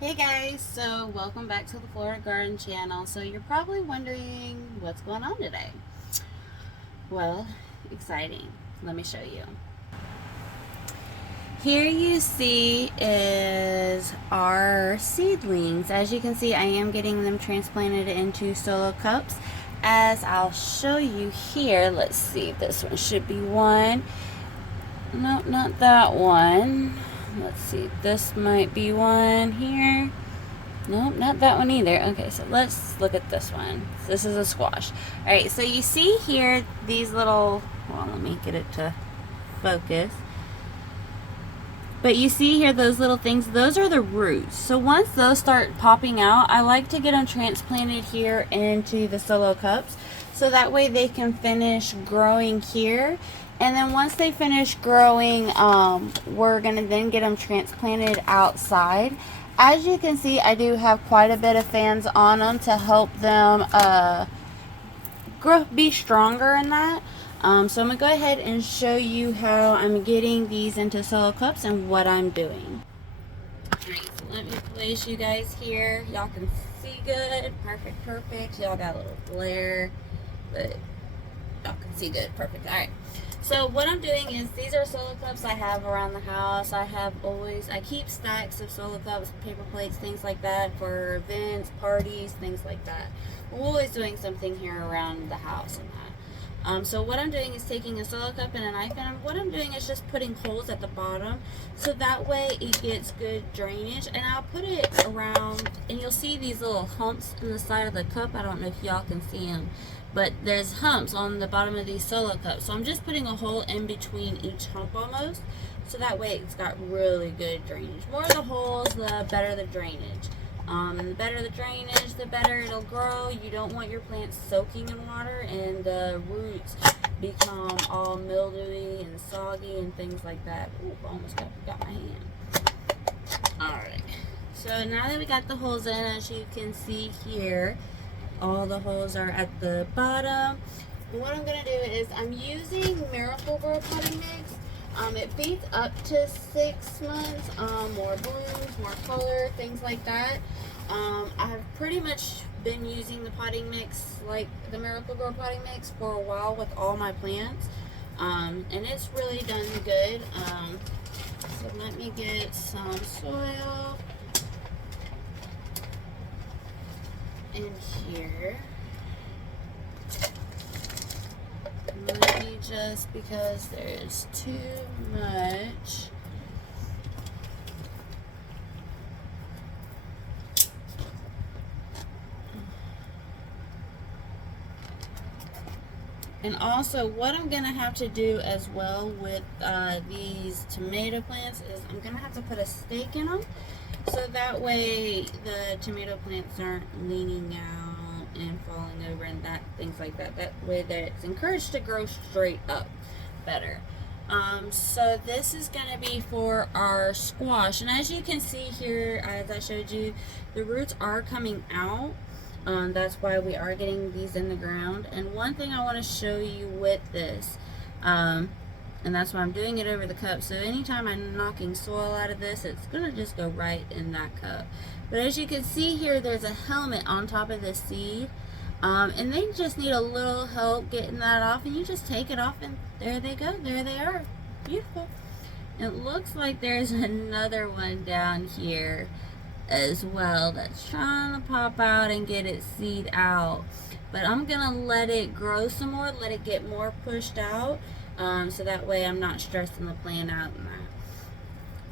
Hey guys, so welcome back to the Florida Garden channel. So you're probably wondering what's going on today. Well, exciting. Let me show you. Here you see is our seedlings. As you can see, I am getting them transplanted into solo cups. As I'll show you here, let's see, this one should be one. Nope, not that one. Let's see, this might be one here. Nope, not that one either. Okay, so let's look at this one. This is a squash. Alright, so you see here these little, well, let me get it to focus. But you see here those little things, those are the roots. So once those start popping out, I like to get them transplanted here into the solo cups. So that way they can finish growing here. And then once they finish growing, we're going to then get them transplanted outside. As you can see, I do have quite a bit of fans on them to help them be stronger in that. So I'm going to go ahead and show you how I'm getting these into solo cups and what I'm doing. Alright, so let me place you guys here. Y'all can see good. Perfect. Y'all got a little glare, but y'all can see good. Perfect. Alright. So what I'm doing is, these are solo cups I have around the house. I keep stacks of solo cups, paper plates, things like that for events, parties, things like that. We're always doing something here around the house and that. So what I'm doing is taking a solo cup and a knife, and what I'm doing is just putting holes at the bottom, so that way it gets good drainage. And I'll put it around, and you'll see these little humps in the side of the cup. I don't know if y'all can see them, but there's humps on the bottom of these solo cups. So I'm just putting a hole in between each hump almost, so that way it's got really good drainage. The more the holes, the better the drainage. The better the drainage, the better it'll grow. You don't want your plants soaking in water and the roots become all mildewy and soggy and things like that. Ooh, almost got my hand. Alright, so now that we got the holes in, as you can see here, all the holes are at the bottom. And what I'm going to do is, I'm using Miracle-Gro potting mix. It feeds up to 6 months, more blooms, more color, things like that. I've pretty much been using the potting mix, like the Miracle-Gro potting mix, for a while with all my plants. And it's really done good. So let me get some soil in here. Maybe just because there's too much. And also, what I'm going to have to do as well with these tomato plants is, I'm going to have to put a stake in them, so that way the tomato plants aren't leaning out and falling over and things like that. That way it's encouraged to grow straight up better. So this is going to be for our squash, and as you can see here, as I showed you, the roots are coming out. That's why we are getting these in the ground. And one thing I want to show you with this, and that's why I'm doing it over the cup, so anytime I'm knocking soil out of this, it's going to just go right in that cup. But as you can see here, there's a helmet on top of the seed, and they just need a little help getting that off, and you just take it off, and there they go. There they are. Beautiful. It looks like there's another one down here as well that's trying to pop out and get its seed out, but I'm gonna let it grow some more, let it get more pushed out, so that way I'm not stressing the plant out and that.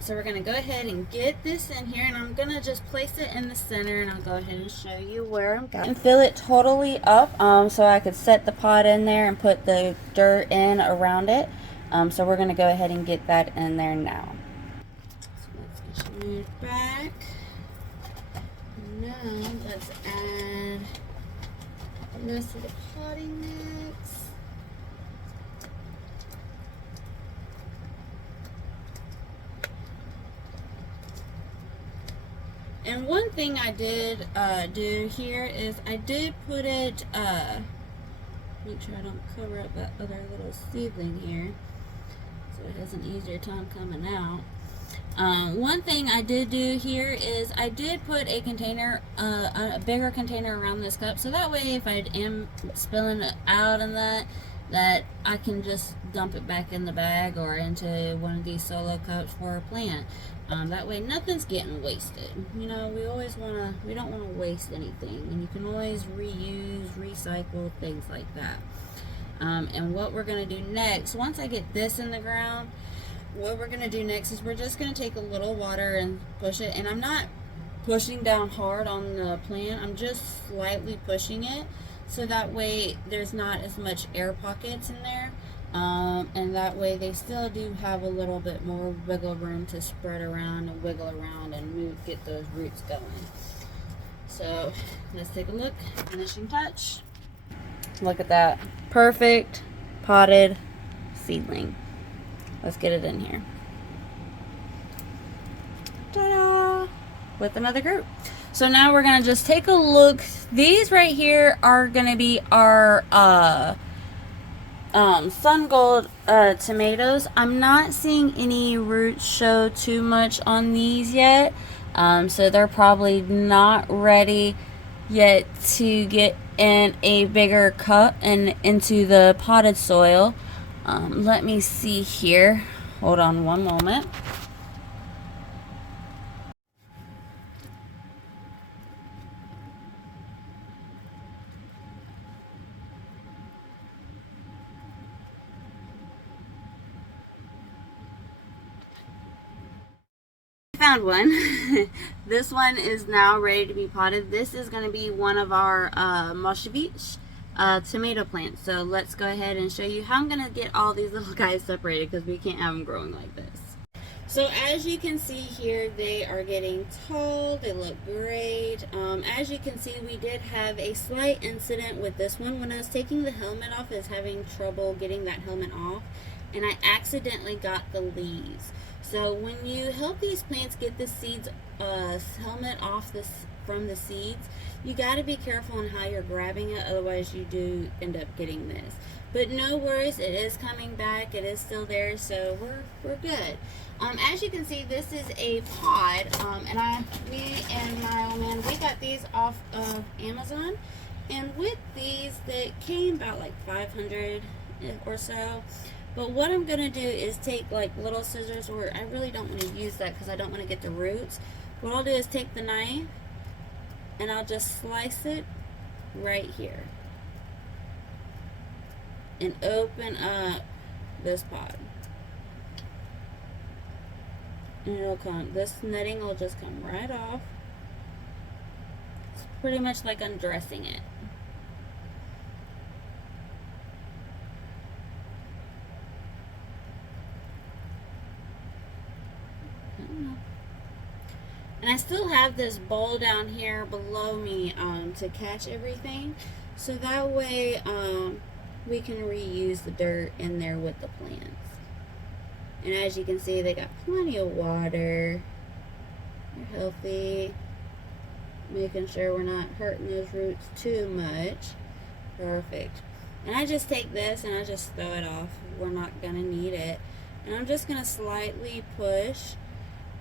So we're gonna go ahead and get this in here, and I'm gonna just place it in the center, and I'll go ahead and show you where I'm going. And fill it totally up, so I could set the pot in there and put the dirt in around it. So we're gonna go ahead and get that in there now. So let's get you moved back. Now let's add the rest of the potting mix. And one thing I did do here is, I did put it, make sure I don't cover up that other little seedling here, so it has an easier time coming out. One thing I did do here is I did put a container, a bigger container around this cup, so that way if I am spilling it out in that I can just dump it back in the bag or into one of these solo cups for a plant. That way nothing's getting wasted. You know, we don't want to waste anything, and you can always reuse, recycle, things like that. And what we're going to do next, once I get this in the ground, what we're going to do next is we're just going to take a little water and push it. And I'm not pushing down hard on the plant. I'm just slightly pushing it. So that way there's not as much air pockets in there. And that way they still do have a little bit more wiggle room to spread around and wiggle around and move, get those roots going. So let's take a look. Finishing touch. Look at that. Perfect potted seedling. Let's get it in here. Ta-da! With another group. So now we're going to just take a look. These right here are going to be our sun gold tomatoes. I'm not seeing any roots show too much on these yet. So they're probably not ready yet to get in a bigger cup and into the potted soil. Let me see here. Hold on one moment. Found one. This one is now ready to be potted. This is going to be one of our Moshevich tomato plants. So let's go ahead and show you how I'm going to get all these little guys separated, because we can't have them growing like this. So as you can see here, they are getting tall. They look great. As you can see, we did have a slight incident with this one. When I was taking the helmet off, I was having trouble getting that helmet off, and I accidentally got the leaves. So when you help these plants get the seeds helmet off from the seeds, you got to be careful on how you're grabbing it, otherwise you do end up getting this. But no worries, it is coming back, it is still there, so we're good. As you can see, this is a pod, and me and my old man, we got these off of Amazon, and with these, they came about like 500 or so. But what I'm going to do is take like little scissors, or I really don't want to use that because I don't want to get the roots. What I'll do is take the knife and I'll just slice it right here and open up this pod. And it'll come, this netting will just come right off. It's pretty much like undressing it. And I still have this bowl down here below me to catch everything, so that way we can reuse the dirt in there with the plants. And as you can see, they got plenty of water. They're healthy. Making sure we're not hurting those roots too much. Perfect. And I just take this and I just throw it off. We're not going to need it. And I'm just going to slightly push.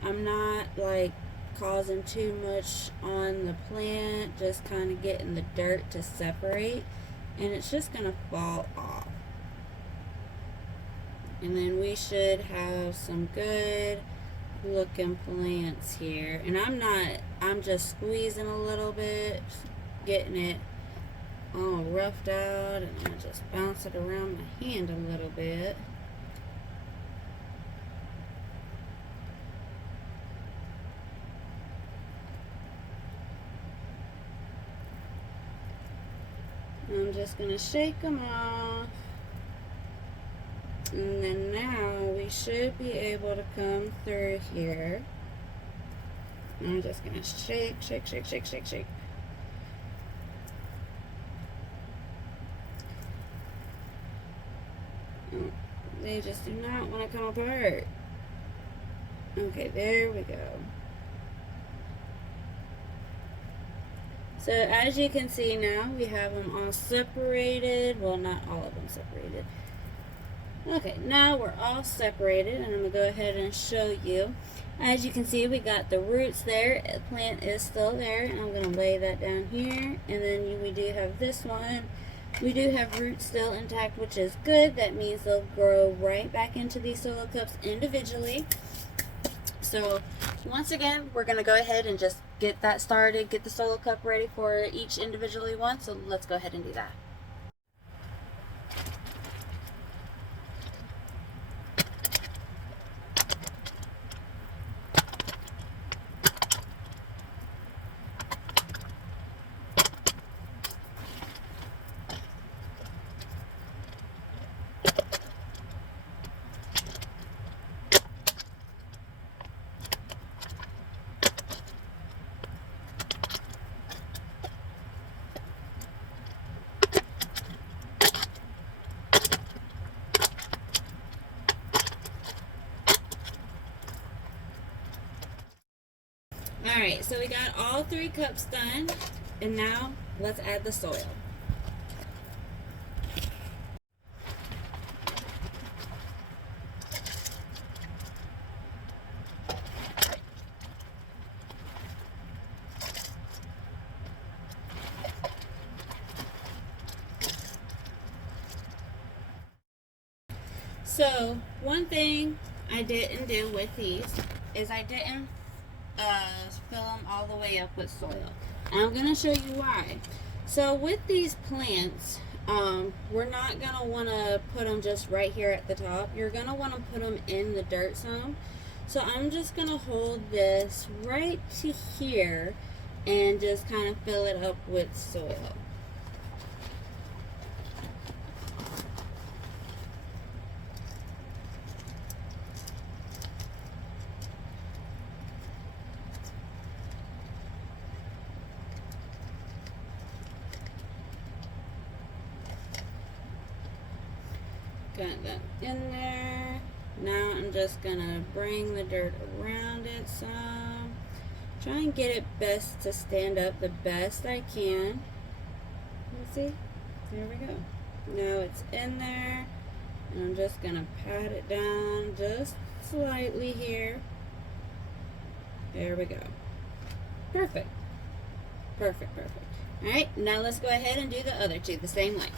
I'm not like causing too much on the plant, just kind of getting the dirt to separate, and it's just going to fall off. And then we should have some good looking plants here. And I'm just squeezing a little bit, getting it all roughed out, and I just bounce it around my hand a little bit. I'm just going to shake them off. And then now we should be able to come through here. And I'm just going to shake, shake, shake, shake, shake, shake. Oh, they just do not want to come apart. Okay, there we go. So as you can see now, we have them all separated. Well, not all of them separated. Okay, now we're all separated, and I'm going to go ahead and show you. As you can see, we got the roots there. The plant is still there, and I'm going to lay that down here. And then we do have this one. We do have roots still intact, which is good. That means they'll grow right back into these solo cups individually. So once again, we're going to go ahead and just get that started, get the solo cup ready for each individually one. So let's go ahead and do that. Alright, so we got all 3 cups done, and now let's add the soil. So one thing I didn't do with these is I didn't fill them all the way up with soil. And I'm going to show you why. So with these plants, we're not going to want to put them just right here at the top. You're going to want to put them in the dirt some. So I'm just going to hold this right to here and just kind of fill it up with soil. Got that in there. Now I'm just gonna bring the dirt around it some. Try and get it best to stand up the best I can. Let's see. There we go. Now it's in there. And I'm just gonna pat it down just slightly here. There we go. Perfect. Perfect, perfect. Alright, now let's go ahead and do the other 2 the same way.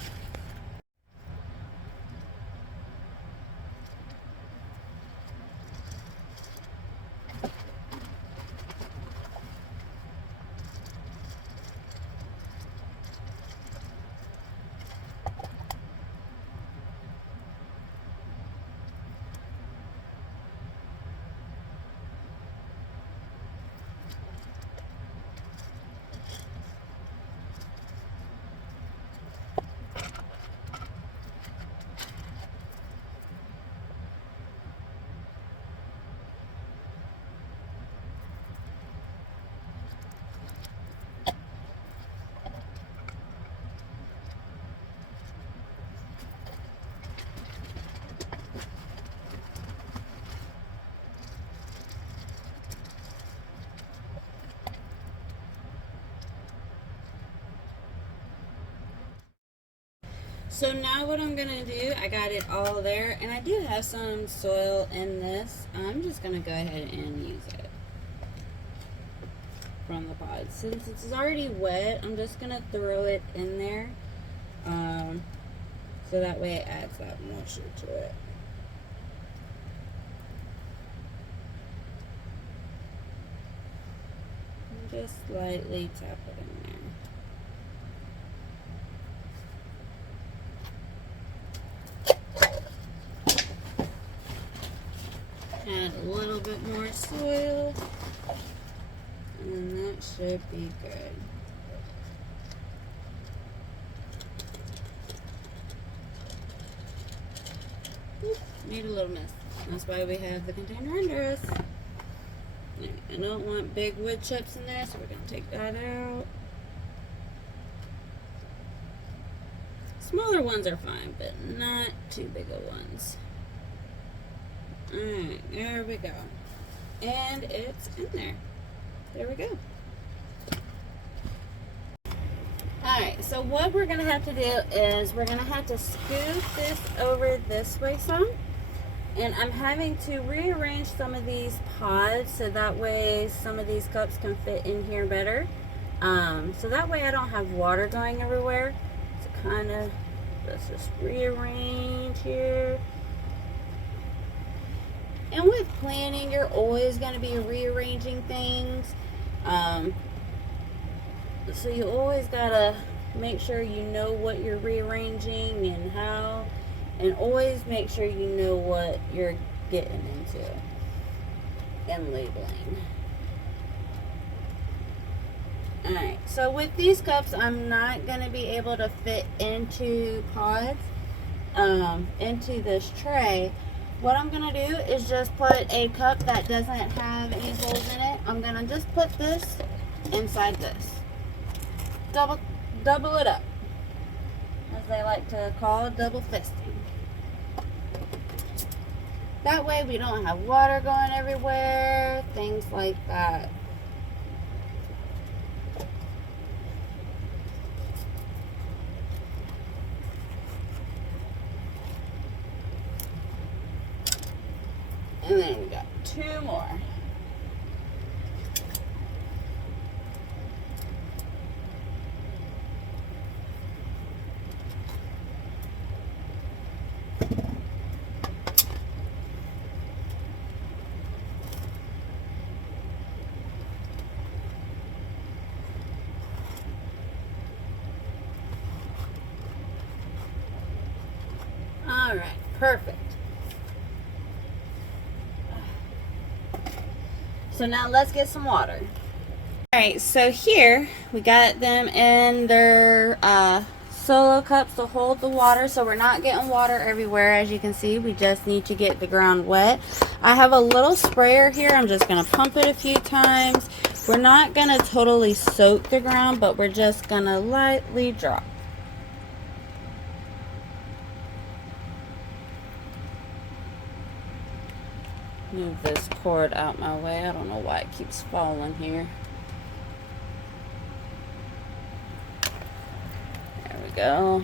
So now what I'm gonna do, I got it all there, and I do have some soil in this. I'm just gonna go ahead and use it from the pod. Since it's already wet, I'm just gonna throw it in there, so that way it adds that moisture to it. And just slightly tap it in there. Add a little bit more soil, and that should be good. Made a little mess. That's why we have the container under us. I don't want big wood chips in there, so we're going to take that out. Smaller ones are fine, but not too big of ones. Alright, there we go. And it's in there. There we go. Alright, so what we're going to have to do is we're going to have to scoot this over this way some. And I'm having to rearrange some of these pods so that way some of these cups can fit in here better. So that way I don't have water going everywhere. So kind of, let's just rearrange here. And with planning, you're always going to be rearranging things. So you always got to make sure you know what you're rearranging and how. And always make sure you know what you're getting into and labeling. Alright, so with these cups, I'm not going to be able to fit into pods, into this tray. What I'm going to do is just put a cup that doesn't have any holes in it. I'm going to just put this inside this. Double it up, as they like to call it, double fisting. That way we don't have water going everywhere, things like that. And then we got 2 more. All right, perfect. So now let's get some water. All right, so here we got them in their solo cups to hold the water, so we're not getting water everywhere. As you can see, we just need to get the ground wet. I have a little sprayer here. I'm just going to pump it a few times. We're not going to totally soak the ground, but we're just going to lightly drop. Move this cord out my way. I don't know why it keeps falling here. There we go.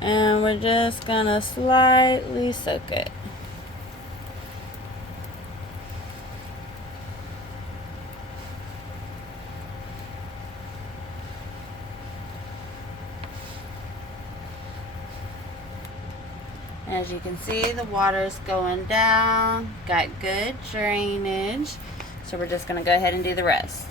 And we're just gonna slightly soak it. As you can see, the water's going down, got good drainage, so we're just going to go ahead and do the rest.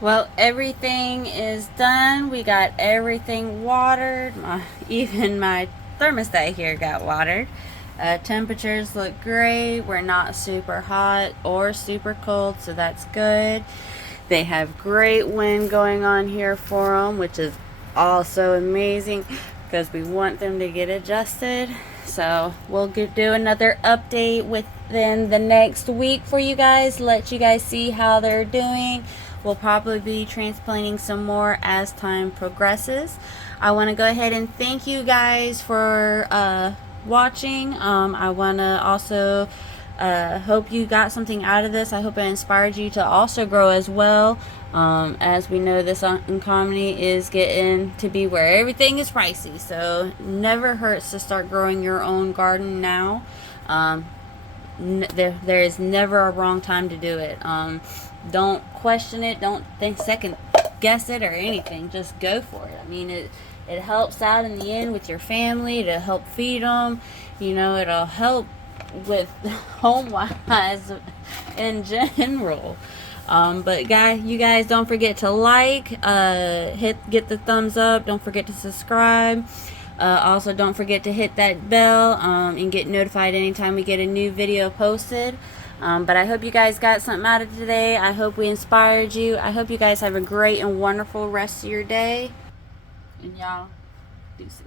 Well, everything is done. We got everything watered. Even my thermostat here got watered. Temperatures look great. We're not super hot or super cold, so that's good. They have great wind going on here for them, which is also amazing because we want them to get adjusted. So we'll do another update within the next week for you guys, let you guys see how they're doing. We'll probably be transplanting some more as time progresses. I want to go ahead and thank you guys for watching. I want to also hope you got something out of this. I hope it inspired you to also grow as well. As we know, this economy is getting to be where everything is pricey, so never hurts to start growing your own garden now. There is never a wrong time to do it. Don't question it. Don't think second guess it or anything. Just go for it. I mean, it helps out in the end with your family. It'll help feed them. You know, it'll help with home wise in general. But you guys don't forget to like, get the thumbs up. Don't forget to subscribe. Also, don't forget to hit that bell and get notified anytime we get a new video posted. But I hope you guys got something out of today. I hope we inspired you. I hope you guys have a great and wonderful rest of your day. And y'all, deuces.